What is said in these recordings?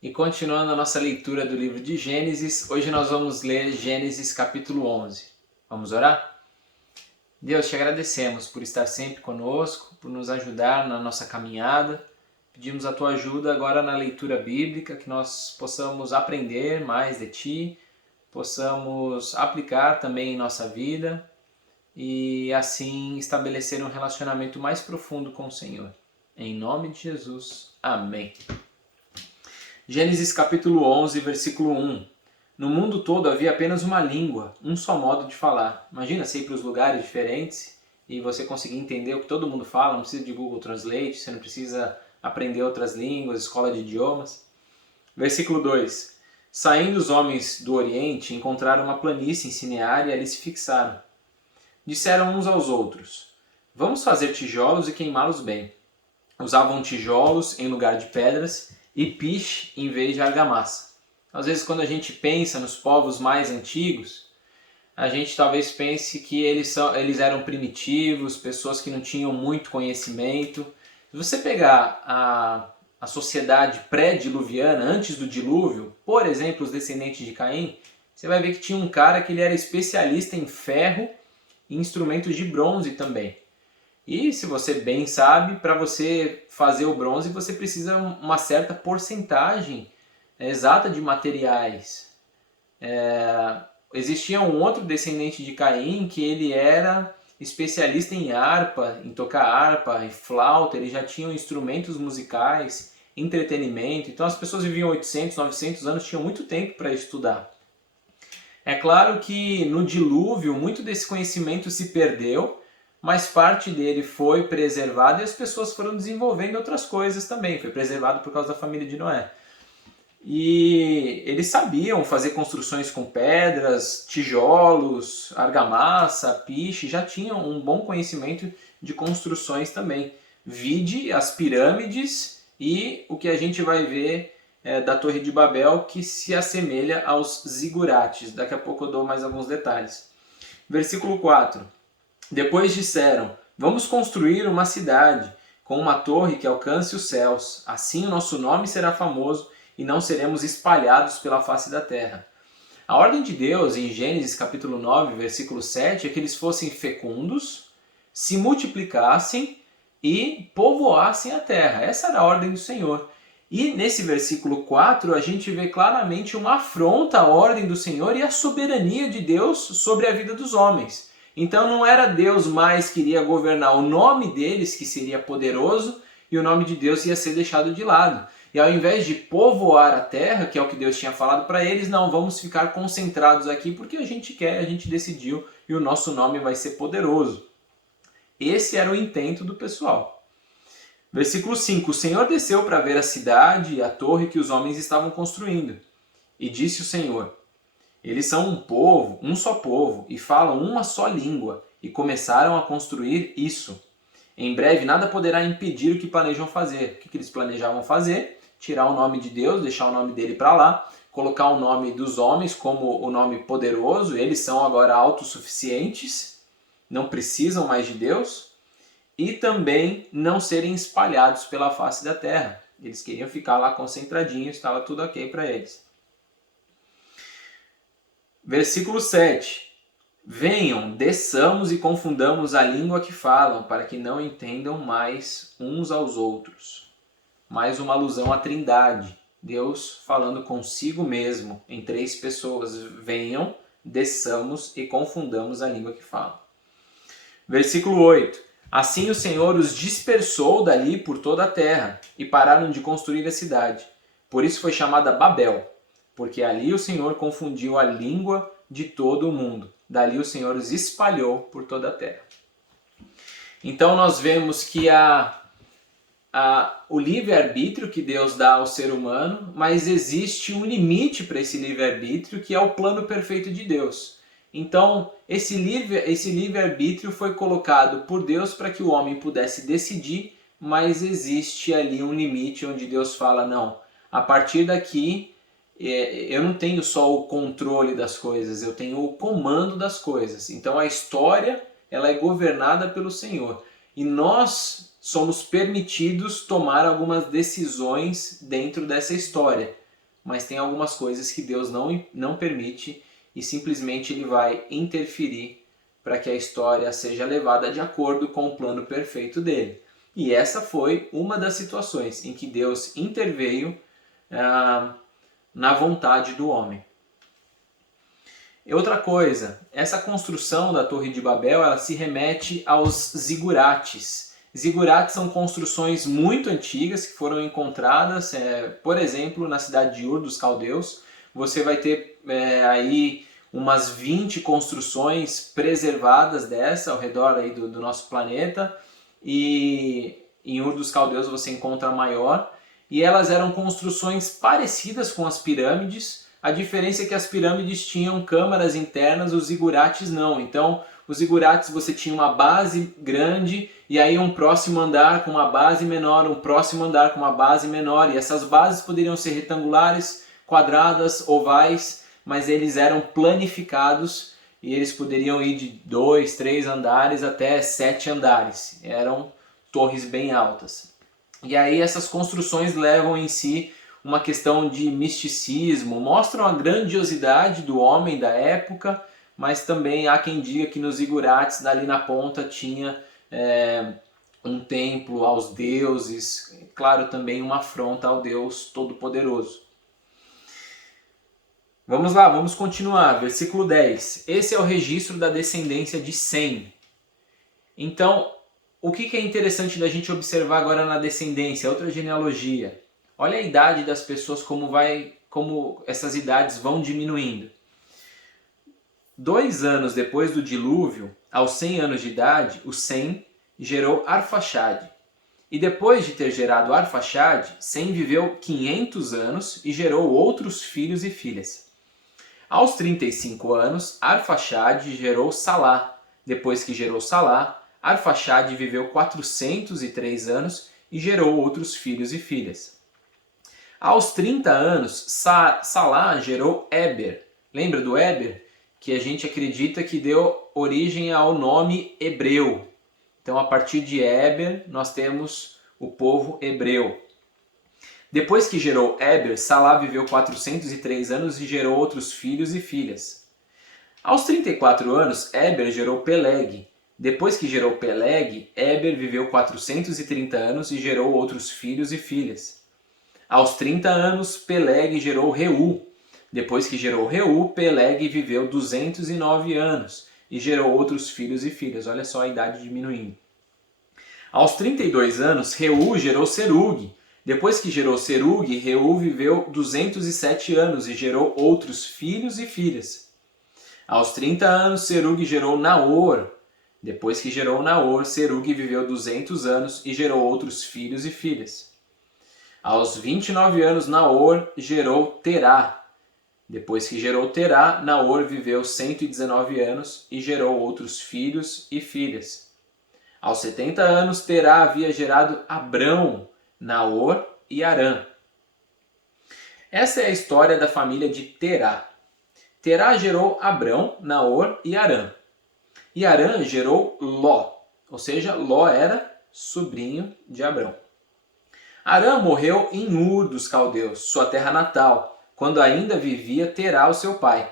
E continuando a nossa leitura do livro de Gênesis, hoje nós vamos ler Gênesis capítulo 11. Vamos orar? Deus, te agradecemos por estar sempre conosco, por nos ajudar na nossa caminhada. Pedimos a tua ajuda agora na leitura bíblica, que nós possamos aprender mais de ti, possamos aplicar também em nossa vida e assim estabelecer um relacionamento mais profundo com o Senhor. Em nome de Jesus. Amém. Gênesis capítulo 11, versículo 1. No mundo todo havia apenas uma língua, um só modo de falar. Imagina você ir para os lugares diferentes e você conseguir entender o que todo mundo fala, não precisa de Google Translate, você não precisa aprender outras línguas, escola de idiomas. Versículo 2. Saindo os homens do Oriente, encontraram uma planície em Sinear e ali se fixaram. Disseram uns aos outros: Vamos fazer tijolos e queimá-los bem. Usavam tijolos em lugar de pedras e piche em vez de argamassa. Às vezes, quando a gente pensa nos povos mais antigos, a gente talvez pense que eles eram primitivos, pessoas que não tinham muito conhecimento. Se você pegar a sociedade pré-diluviana, antes do dilúvio, por exemplo, os descendentes de Caim, você vai ver que tinha um cara que ele era especialista em ferro e instrumentos de bronze também. E se você bem sabe, para você fazer o bronze você precisa uma certa porcentagem exata de materiais. Existia um outro descendente de Caim que ele era especialista em harpa, em tocar harpa, em flauta, ele já tinha instrumentos musicais, entretenimento. Então as pessoas viviam 800, 900 anos, tinham muito tempo para estudar. É claro que no dilúvio muito desse conhecimento se perdeu, mas parte dele foi preservado e as pessoas foram desenvolvendo outras coisas também. Foi preservado por causa da família de Noé. E eles sabiam fazer construções com pedras, tijolos, argamassa, piche, já tinham um bom conhecimento de construções também. Vide as pirâmides e o que a gente vai ver da Torre de Babel, que se assemelha aos zigurates. Daqui a pouco eu dou mais alguns detalhes. Versículo 4. Depois disseram: Vamos construir uma cidade com uma torre que alcance os céus. Assim o nosso nome será famoso e não seremos espalhados pela face da terra. A ordem de Deus em Gênesis capítulo 9, versículo 7 é que eles fossem fecundos, se multiplicassem e povoassem a terra. Essa era a ordem do Senhor. E nesse versículo 4 a gente vê claramente uma afronta à ordem do Senhor e à soberania de Deus sobre a vida dos homens. Então não era Deus mais que iria governar o nome deles, que seria poderoso, e o nome de Deus ia ser deixado de lado. E ao invés de povoar a terra, que é o que Deus tinha falado para eles, não, vamos ficar concentrados aqui porque a gente quer, a gente decidiu e o nosso nome vai ser poderoso. Esse era o intento do pessoal. Versículo 5. O Senhor desceu para ver a cidade e a torre que os homens estavam construindo. E disse o Senhor: Eles são um povo, um só povo, e falam uma só língua, e começaram a construir isso. Em breve nada poderá impedir o que planejam fazer. O que eles planejavam fazer? Tirar o nome de Deus, deixar o nome dele para lá, colocar o nome dos homens como o nome poderoso, eles são agora autossuficientes, não precisam mais de Deus, e também não serem espalhados pela face da terra. Eles queriam ficar lá concentradinhos, estava tudo ok para eles. Versículo 7. Venham, desçamos e confundamos a língua que falam, para que não entendam mais uns aos outros. Mais uma alusão à Trindade. Deus falando consigo mesmo, em três pessoas. Venham, desçamos e confundamos a língua que falam. Versículo 8. Assim o Senhor os dispersou dali por toda a terra, e pararam de construir a cidade. Por isso foi chamada Babel, porque ali o Senhor confundiu a língua de todo o mundo. Dali o Senhor os espalhou por toda a terra. Então nós vemos que o livre-arbítrio que Deus dá ao ser humano, mas existe um limite para esse livre-arbítrio, que é o plano perfeito de Deus. Então esse livre-arbítrio foi colocado por Deus para que o homem pudesse decidir, mas existe ali um limite onde Deus fala: não, a partir daqui eu não tenho só o controle das coisas, eu tenho o comando das coisas. Então a história ela é governada pelo Senhor. E nós somos permitidos tomar algumas decisões dentro dessa história. mas tem algumas coisas que Deus não permite e simplesmente ele vai interferir para que a história seja levada de acordo com o plano perfeito dele. E essa foi uma das situações em que Deus interveio na vontade do homem. E outra coisa, essa construção da Torre de Babel, ela se remete aos zigurates. Zigurates são construções muito antigas que foram encontradas, por exemplo, na cidade de Ur dos Caldeus. Você vai ter aí umas 20 construções preservadas dessa ao redor aí do nosso planeta. E em Ur dos Caldeus você encontra a maior. E elas eram construções parecidas com as pirâmides. A diferença é que as pirâmides tinham câmaras internas, os zigurates não. Então, os zigurates você tinha uma base grande e aí um próximo andar com uma base menor, um próximo andar com uma base menor. E essas bases poderiam ser retangulares, quadradas, ovais, mas eles eram planificados e eles poderiam ir de 2, 3 andares até 7 andares. Eram torres bem altas. E aí essas construções levam em si uma questão de misticismo, mostram a grandiosidade do homem da época, mas também há quem diga que nos zigurates, dali na ponta, tinha um templo aos deuses, claro, também uma afronta ao Deus Todo-Poderoso. Vamos lá, vamos continuar, versículo 10. Esse é o registro da descendência de Sem. Então, o que é interessante da gente observar agora na descendência, outra genealogia? Olha a idade das pessoas, como essas idades vão diminuindo. 2 anos depois do dilúvio, aos 100 anos de idade, o Sem gerou Arfaxade. E depois de ter gerado Arfaxade, Sem viveu 500 anos e gerou outros filhos e filhas. Aos 35 anos, Arfaxade gerou Salá. Depois que gerou Salá, Arfaxade viveu 403 anos e gerou outros filhos e filhas. Aos 30 anos, Salá gerou Éber. Lembra do Éber? Que a gente acredita que deu origem ao nome hebreu. Então, a partir de Éber, nós temos o povo hebreu. Depois que gerou Éber, Salá viveu 403 anos e gerou outros filhos e filhas. Aos 34 anos, Éber gerou Peleg. Depois que gerou Peleg, Éber viveu 430 anos e gerou outros filhos e filhas. Aos 30 anos, Peleg gerou Reu. Depois que gerou Reu, Peleg viveu 209 anos e gerou outros filhos e filhas. Olha só a idade diminuindo. Aos 32 anos, Reu gerou Serug. Depois que gerou Serug, Reu viveu 207 anos e gerou outros filhos e filhas. Aos 30 anos, Serug gerou Naor. Depois que gerou Naor, Serug viveu 200 anos e gerou outros filhos e filhas. Aos 29 anos, Naor gerou Terá. Depois que gerou Terá, Naor viveu 119 anos e gerou outros filhos e filhas. Aos 70 anos, Terá havia gerado Abrão, Naor e Harã. Essa é a história da família de Terá. Terá gerou Abrão, Naor e Harã. E Harã gerou Ló, ou seja, Ló era sobrinho de Abrão. Harã morreu em Ur dos Caldeus, sua terra natal, quando ainda vivia Terá, o seu pai.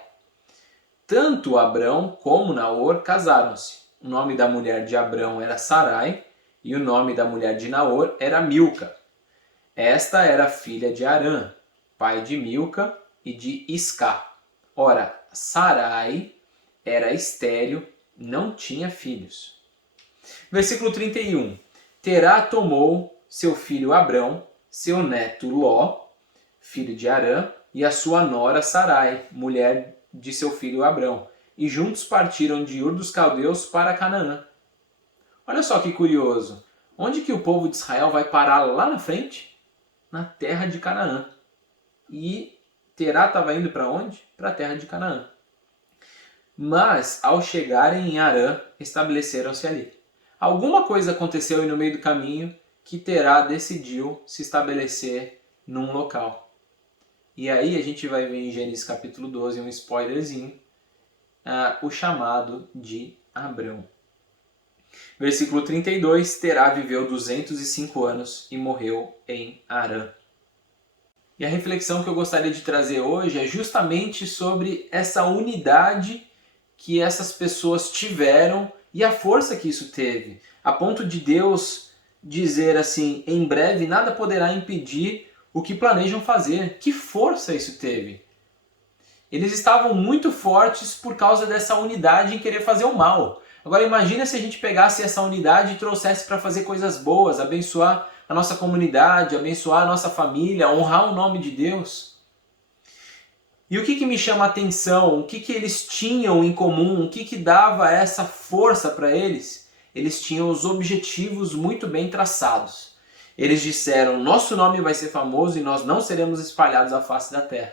Tanto Abrão como Naor casaram-se. O nome da mulher de Abrão era Sarai e o nome da mulher de Naor era Milca. Esta era filha de Harã, pai de Milca e de Iscá. Ora, Sarai era estéril, não tinha filhos. Versículo 31. Terá tomou seu filho Abrão, seu neto Ló, filho de Harã, e a sua nora Sarai, mulher de seu filho Abrão, e juntos partiram de Ur dos Caldeus para Canaã. Olha só que curioso. Onde que o povo de Israel vai parar lá na frente? Na terra de Canaã. E Terá estava indo para onde? Para a terra de Canaã. Mas, ao chegarem em Harã, estabeleceram-se ali. Alguma coisa aconteceu aí no meio do caminho que Terá decidiu se estabelecer num local. E aí a gente vai ver em Gênesis capítulo 12, um spoilerzinho, o chamado de Abrão. Versículo 32, Terá viveu 205 anos e morreu em Harã. E a reflexão que eu gostaria de trazer hoje é justamente sobre essa unidade que essas pessoas tiveram e a força que isso teve, a ponto de Deus dizer assim: em breve nada poderá impedir o que planejam fazer. Que força isso teve! Eles estavam muito fortes por causa dessa unidade em querer fazer o mal. Agora imagina se a gente pegasse essa unidade e trouxesse para fazer coisas boas, abençoar a nossa comunidade, abençoar a nossa família, honrar o nome de Deus. E o que me chama a atenção? O que eles tinham em comum? O que dava essa força para eles? Eles tinham os objetivos muito bem traçados. Eles disseram: nosso nome vai ser famoso e nós não seremos espalhados à face da terra.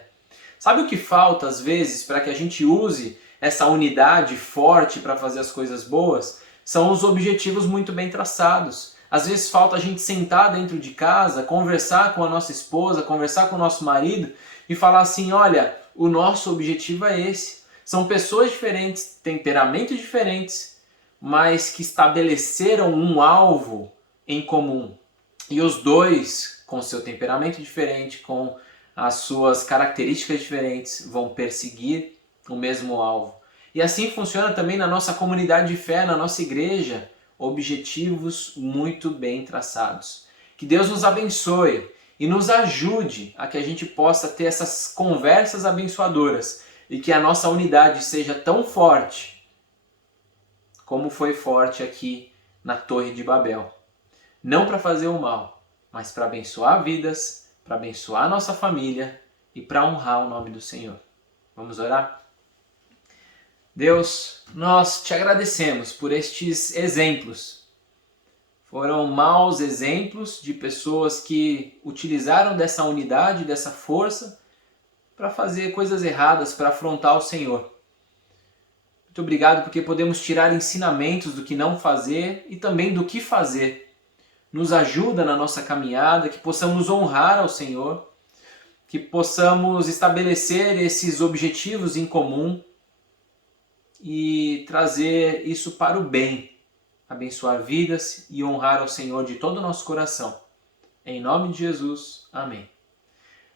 Sabe o que falta às vezes para que a gente use essa unidade forte para fazer as coisas boas? São os objetivos muito bem traçados. Às vezes falta a gente sentar dentro de casa, conversar com a nossa esposa, conversar com o nosso marido e falar assim: olha, o nosso objetivo é esse. São pessoas diferentes, temperamentos diferentes, mas que estabeleceram um alvo em comum. E os dois, com seu temperamento diferente, com as suas características diferentes, vão perseguir o mesmo alvo. E assim funciona também na nossa comunidade de fé, na nossa igreja, objetivos muito bem traçados. Que Deus nos abençoe e nos ajude a que a gente possa ter essas conversas abençoadoras e que a nossa unidade seja tão forte como foi forte aqui na Torre de Babel. Não para fazer o mal, mas para abençoar vidas, para abençoar a nossa família e para honrar o nome do Senhor. Vamos orar? Deus, nós te agradecemos por estes exemplos. Foram maus exemplos de pessoas que utilizaram dessa unidade, dessa força, para fazer coisas erradas, para afrontar o Senhor. Muito obrigado porque podemos tirar ensinamentos do que não fazer e também do que fazer. Nos ajuda na nossa caminhada, que possamos honrar ao Senhor, que possamos estabelecer esses objetivos em comum e trazer isso para o bem, abençoar vidas e honrar ao Senhor de todo o nosso coração. Em nome de Jesus, amém.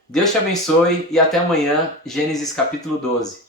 Deus te abençoe e até amanhã, Gênesis capítulo 12.